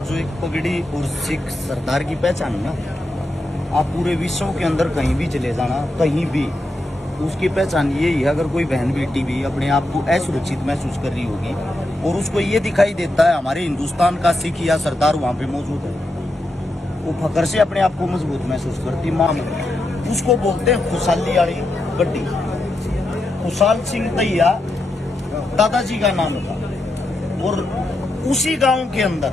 जो एक पगड़ी और सिख सरदार की पहचान है ना, आप पूरे विश्व के अंदर कहीं भी चले जाना, कहीं भी उसकी पहचान यही है। अगर कोई बहन बेटी भी अपने आप को असुरक्षित महसूस कर रही होगी और उसको ये दिखाई देता है हमारे हिंदुस्तान का सिख या सरदार वहाँ पे मौजूद है, वो फकर से अपने आप को मजबूत महसूस करती। माँ उसको बोलते हैं खुशहाली वाली गड्डी। खुशहाल सिंह दैया दादाजी का नाम था और उसी गांव के अंदर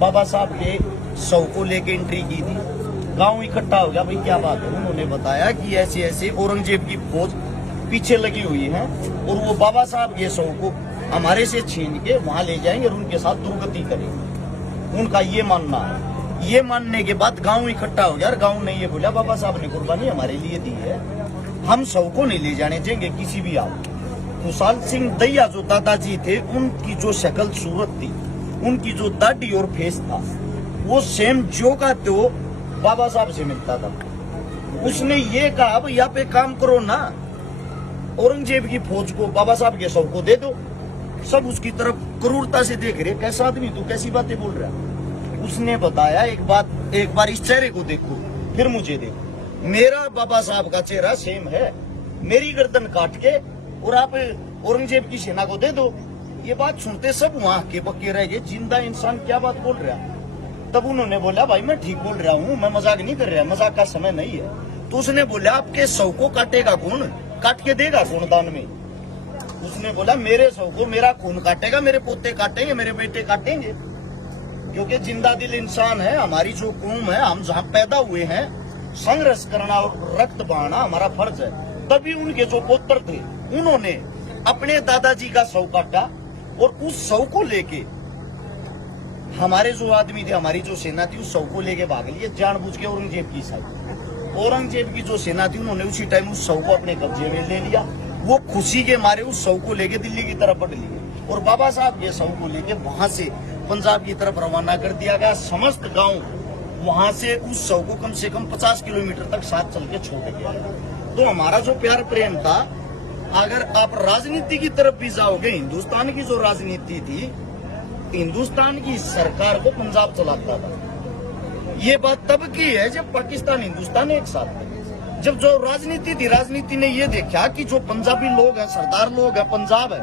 बाबा साहब के शव को लेके एंट्री की थी। गांव इकट्ठा हो गया, भाई क्या बात है। उन्होंने बताया कि ऐसे ऐसे औरंगजेब की फौज पीछे लगी हुई है और वो बाबा साहब के शव को हमारे से छीन के वहां ले जाएंगे और उनके साथ दुर्गति करेंगे। उनका ये मानना है। ये मानने के बाद गांव इकट्ठा हो गया और गांव ने ये बोला बाबा साहब ने कुर्बानी हमारे लिए दी है, हम शव को नहीं ले जाने देंगे किसी भी हाल। खुशहाल सिंह दैया जो दादाजी थे, उनकी जो शक्ल सूरत थी, उनकी जो दाढ़ी और फेस था, वो सेम जो का तो बाबा साहब से मिलता था। उसने ये कहा अब यहाँ पे काम करो ना, औरंगजेब की फौज को बाबा साहब के शव को दे दो। सब उसकी तरफ क्रूरता से देख रहे, कैसा आदमी तू, कैसी बातें बोल रहा। उसने बताया एक बार इस चेहरे को देखो फिर मुझे देखो, मेरा बाबा साहब का चेहरा सेम है, मेरी गर्दन काट के और आप औरंगजेब की सेना को दे दो। ये बात सुनते सब वहां के पक्के रह गए, जिंदा इंसान क्या बात बोल रहा। तब उन्होंने बोला भाई मैं ठीक बोल रहा हूँ, मैं मजाक नहीं कर रहा, मजाक का समय नहीं है। तो उसने बोला आपके शव को काटेगा कौन, काट के देगा कौन दान में। उसने बोला मेरे शव को मेरा खून काटेगा, मेरे पोते काटेंगे, मेरे बेटे काटेंगे, क्योंकि जिंदा दिल इंसान है। हमारी जो कौम है, हम जहाँ पैदा हुए हैं, संघर्ष करना और रक्त बहाना हमारा फर्ज है। तभी उनके जो पुत्र थे उन्होंने अपने दादाजी का शव काटा और उस शव को लेके हमारे जो आदमी थे, हमारी जो सेना थी, उस शव को लेके भाग लिए जानबूझ के औरंगजेब की साइड। औरंगजेब की जो सेना थी उन्होंने उसी टाइम उस शव को अपने कब्जे में ले लिया। वो खुशी के मारे उस शव को लेके दिल्ली की तरफ बढ़ लिए और बाबा साहब के शव को लेके वहां से पंजाब की तरफ रवाना कर दिया गया। समस्त गांव वहां से उस शव को कम से कम 50 किलोमीटर तक साथ चल के छोड़ दिया। तो हमारा जो प्यार प्रेम था, अगर आप राजनीति की तरफ भी जाओगे, हिंदुस्तान की जो राजनीति थी, हिंदुस्तान की सरकार को पंजाब चलाता था। ये बात तब की है जब पाकिस्तान हिंदुस्तान एक साथ थे। जब जो राजनीति थी, राजनीति ने ये देखा कि जो पंजाबी लोग हैं, सरदार लोग हैं, पंजाब है,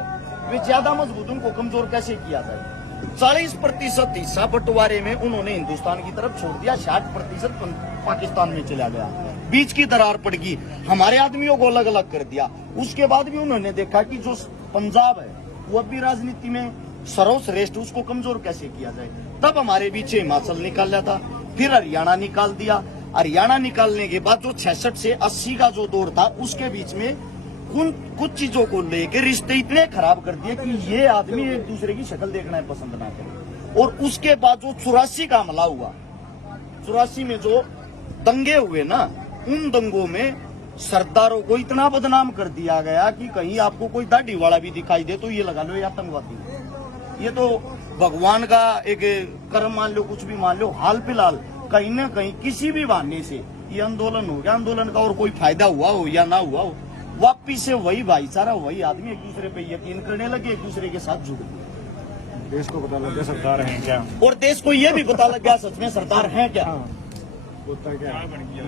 वे ज्यादा मजबूत, उनको कमजोर कैसे किया जाए। 40% हिस्सा बंटवारे में उन्होंने हिंदुस्तान की तरफ छोड़ दिया, 60% पाकिस्तान में चला गया। बीच की दरार पड़ गई, हमारे आदमियों को अलग अलग कर दिया। उसके बाद भी उन्होंने देखा कि जो पंजाब है वो अब भी राजनीति में सर्वश्रेष्ठ, उसको कमजोर कैसे किया जाए। तब हमारे बीच हिमाचल निकाला था, फिर हरियाणा निकाल दिया। हरियाणा निकालने के बाद जो 66 से 80 का जो दौर था, उसके बीच में कुछ चीजों को लेकर रिश्ते इतने खराब कर दिए कि ये आदमी एक दूसरे की शक्ल देखना पसंद ना करे। और उसके बाद जो 84 का हमला हुआ, 84 में जो दंगे हुए ना, उन दंगों में सरदारों को इतना बदनाम कर दिया गया कि कहीं आपको कोई दाढ़ी वाला भी दिखाई दे तो ये लगा लो ये आतंकवादी। ये तो भगवान का एक कर्म मान लो, कुछ भी मान लो। हाल फिलहाल कहीं न कहीं किसी भी बहाने से ये आंदोलन हो गया, आंदोलन का और कोई फायदा हुआ हो या ना हुआ हो, वापिस से वही भाईचारा, वही आदमी एक दूसरे पे यकीन करने लगे, एक दूसरे के साथ जुड़ गए। देश को पता लग गया सरदार है क्या, और देश को ये भी पता लग गया सच में सरदार है क्या। होता क्या बन गया।